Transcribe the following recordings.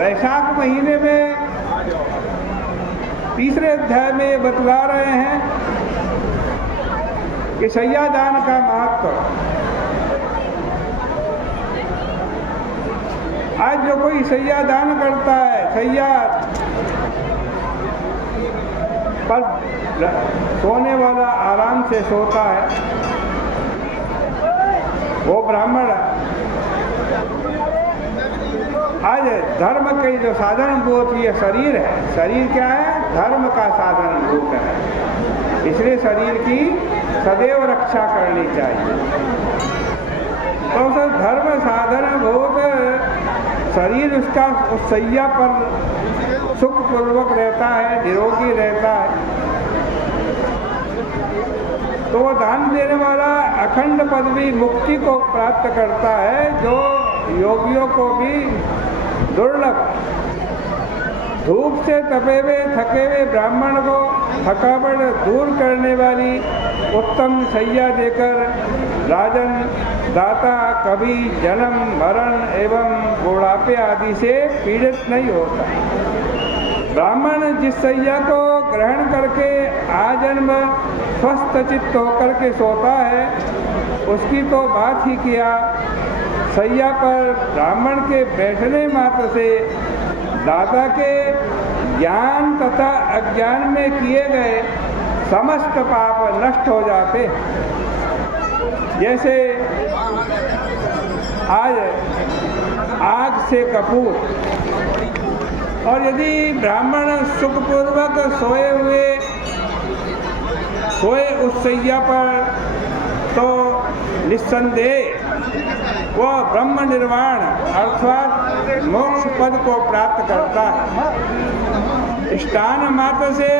वैशाख महीने में तीसरे अध्याय में बतला रहे हैं कि शैया दान का महत्व। आज जो कोई शैया दान करता है, शैया पर सोने वाला आराम से सोता है, वो ब्राह्मण आज धर्म के जो साधन भूत ये शरीर है, शरीर क्या है? धर्म का साधन भूत है। इसलिए शरीर की सदैव रक्षा करनी चाहिए। तो उस धर्म साधन भूत शरीर उसका उस शैया पर सुखपूर्वक रहता है, निरोगी रहता है, तो वो दान देने वाला अखंड पदवी मुक्ति को प्राप्त करता है, जो योगियों को भी दुर्लभ। धूप से तपे हुए थके हुए ब्राह्मण को थकावट दूर करने वाली उत्तम शैया देकर राजन दाता कभी जन्म मरण एवं बुढ़ापे आदि से पीड़ित नहीं होता। ब्राह्मण जिस शैया को ग्रहण करके आजन्म स्वस्थ चित्त होकर के सोता है, उसकी तो बात ही किया। शैया पर ब्राह्मण के बैठने मात्र से दाता के ज्ञान तथा अज्ञान में किए गए समस्त पाप नष्ट हो जाते। जैसे आज आग से कपूर, और यदि ब्राह्मण सुखपूर्वक सोए उस शैया पर, तो निस्संदेह वह ब्रह्म निर्वाण अर्थात मोक्ष पद को प्राप्त करता है। स्नान मात्र से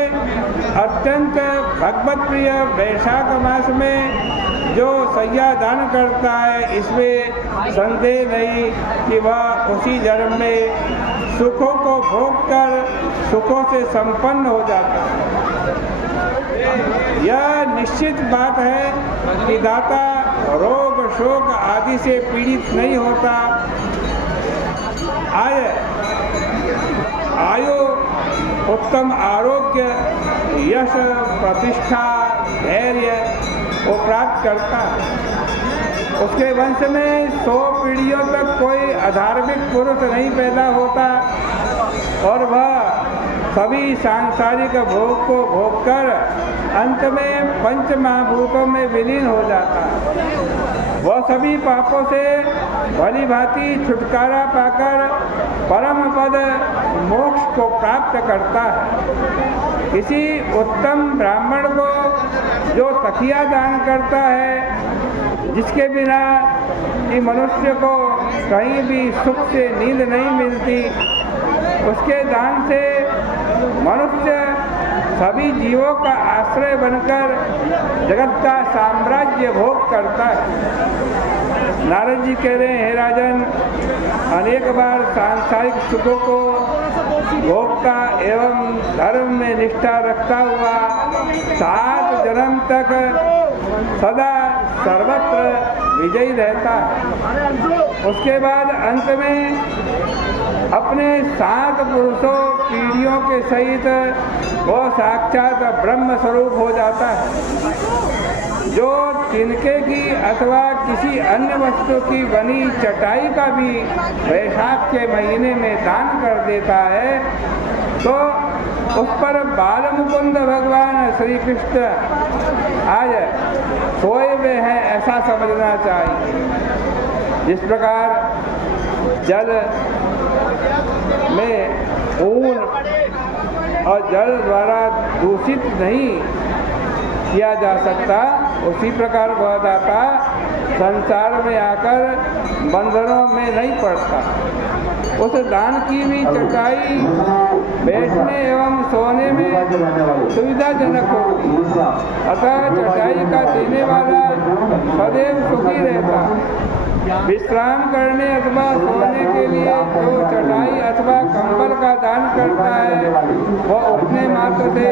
अत्यंत भगवत प्रिय वैशाख मास में जो शैया दान करता है, इसमें संदेह नहीं कि वह उसी जन्म में सुखों को भोग कर सुखों से संपन्न हो जाता है। यह निश्चित बात है कि दाता रोग शोक आदि से पीड़ित नहीं होता। आयु उत्तम आरोग्य यश प्रतिष्ठा धैर्य वो प्राप्त करता है। उसके वंश में 100 पीढ़ियों तक कोई अधार्मिक पुरुष नहीं पैदा होता, और वह सभी सांसारिक भोग को भोग कर अंत में पंच महाभूतों में विलीन हो जाता है। वह सभी पापों से भली भांति छुटकारा पाकर परम पद मोक्ष को प्राप्त करता है। किसी उत्तम ब्राह्मण को जो तकिया दान करता है, जिसके बिना कि मनुष्य को कहीं भी सुख से नींद नहीं मिलती, उसके दान से मनुष्य सभी जीवों का आश्रय बनकर जगत का साम्राज्य भोग करता है। नारद जी कह रहे हैं, हे राजन, अनेक बार सांसारिक सुखों को भोगता एवं धर्म में निष्ठा रखता हुआ 7 जन्म तक सदा सर्वत्र विजयी रहता है। उसके बाद अंत में अपने 7 पुरुषों पीढ़ियों के सहित वो साक्षात ब्रह्म स्वरूप हो जाता है। जो तिनके की अथवा किसी अन्य वस्तु की बनी चटाई का भी वैशाख के महीने में दान कर देता है, तो उस पर बाल मुकुंद भगवान श्री कृष्ण आज सोए हुए हैं, ऐसा समझना चाहिए। जिस प्रकार जल में ऊन और जल द्वारा दूषित नहीं किया जा सकता, उसी प्रकार वह दाता संसार में आकर बंधनों में नहीं पड़ता। उस दान की भी चटाई बैठने एवं सोने में सुविधाजनक होती, अतः चटाई का देने वाला सदैव सुखी रहता। विश्राम करने अथवा सोने के लिए जो चटाई अथवा कंबल का दान करता है, वह उठने मात्र से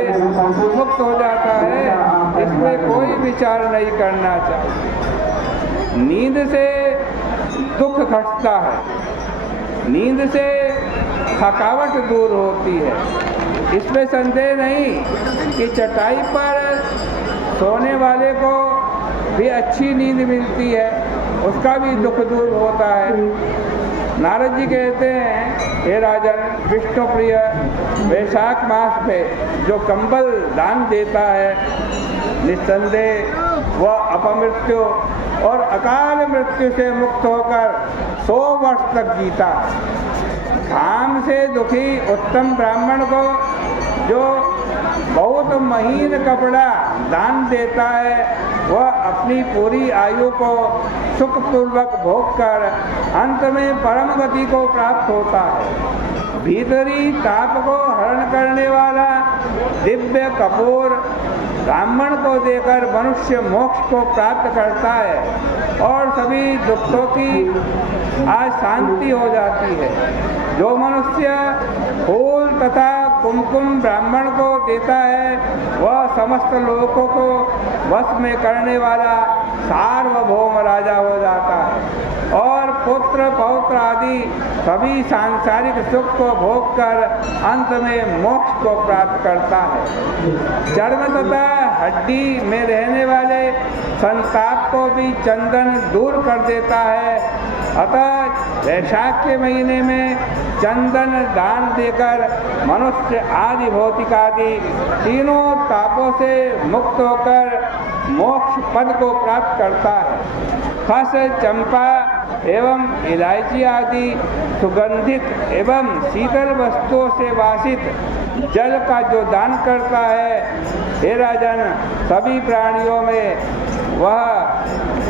मुक्त हो जाता है। इसमें कोई विचार नहीं करना चाहिए। नींद से दुख घटता है, नींद से थकावट दूर होती है। इसमें संदेह नहीं कि चटाई पर सोने वाले को भी अच्छी नींद मिलती है, उसका भी दुख दूर होता है। नारद जी कहते हैं, हे राजन, विष्णु प्रिय, वैशाख मास में जो कंबल दान देता है, निस्संदेह वह अपमृत्यु और अकाल मृत्यु से मुक्त होकर 100 वर्ष तक जीता। घाम से दुखी उत्तम ब्राह्मण को जो बहुत महीन कपड़ा दान देता है, वह अपनी पूरी आयु को सुखपूर्वक भोग कर अंत में परम गति को प्राप्त होता है। भीतरी ताप को हरण करने वाला दिव्य कपूर ब्राह्मण को देकर मनुष्य मोक्ष को प्राप्त करता है और सभी दुखों की आज शांति हो जाती है। जो मनुष्य फूल तथा कुमकुम ब्राह्मण को देता है, वह समस्त लोगों को वश में करने वाला सार्वभौम राजा हो जाता है और पुत्र पौत्र आदि सभी सांसारिक सुख को भोग कर अंत में मोक्ष को प्राप्त करता है। चर्म तथा हड्डी में रहने वाले संताप को भी चंदन दूर कर देता है। अतः वैशाख के महीने में चंदन दान देकर मनुष्य आदि भौतिक आदि तीनों तापों से मुक्त होकर मोक्ष पद को प्राप्त करता है। खस, चंपा एवं इलायची आदि सुगंधित एवं शीतल वस्तुओं से वासित जल का जो दान करता है, हे राजन, सभी प्राणियों में वह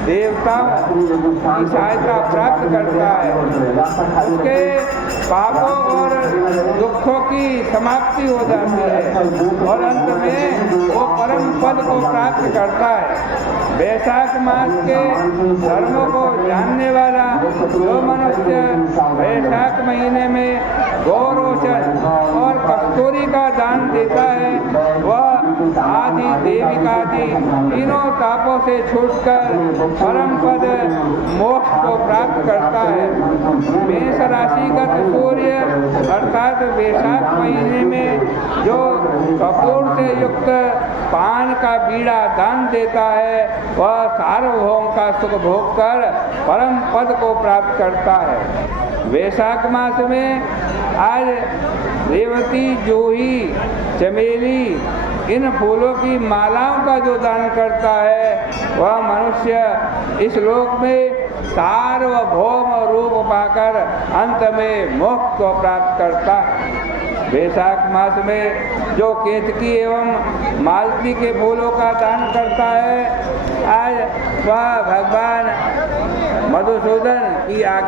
देवताओं की सहायता प्राप्त करता है। उसके पापों और दुखों की समाप्ति हो जाती है और अंत में वो परम पद को प्राप्त करता है। वैशाख मास के धर्मों को जानने वाला जो मनुष्य वैशाख महीने में गौरोचन और कस्तूरी का दान देता है, वह आदि देविकादि तीनों तापों से छूटकर परम पद मोक्ष को प्राप्त करता है। मेष राशिगत सूर्य अर्थात वैशाख महीने में जो कपूर से युक्त पान का बीड़ा दान देता है, वह सार्वभौम का सुख भोग कर परम पद को प्राप्त करता है। वैशाख मास में आज रेवती, जूही, चमेली इन फूलों की मालाओं का जो दान करता है, वह मनुष्य इस लोक में सार्वभौम रूप पाकर अंत में मोक्ष को प्राप्त करता है। वैशाख मास में जो केतकी एवं मालती के फूलों का दान करता है, आज वह भगवान मधुसूदन की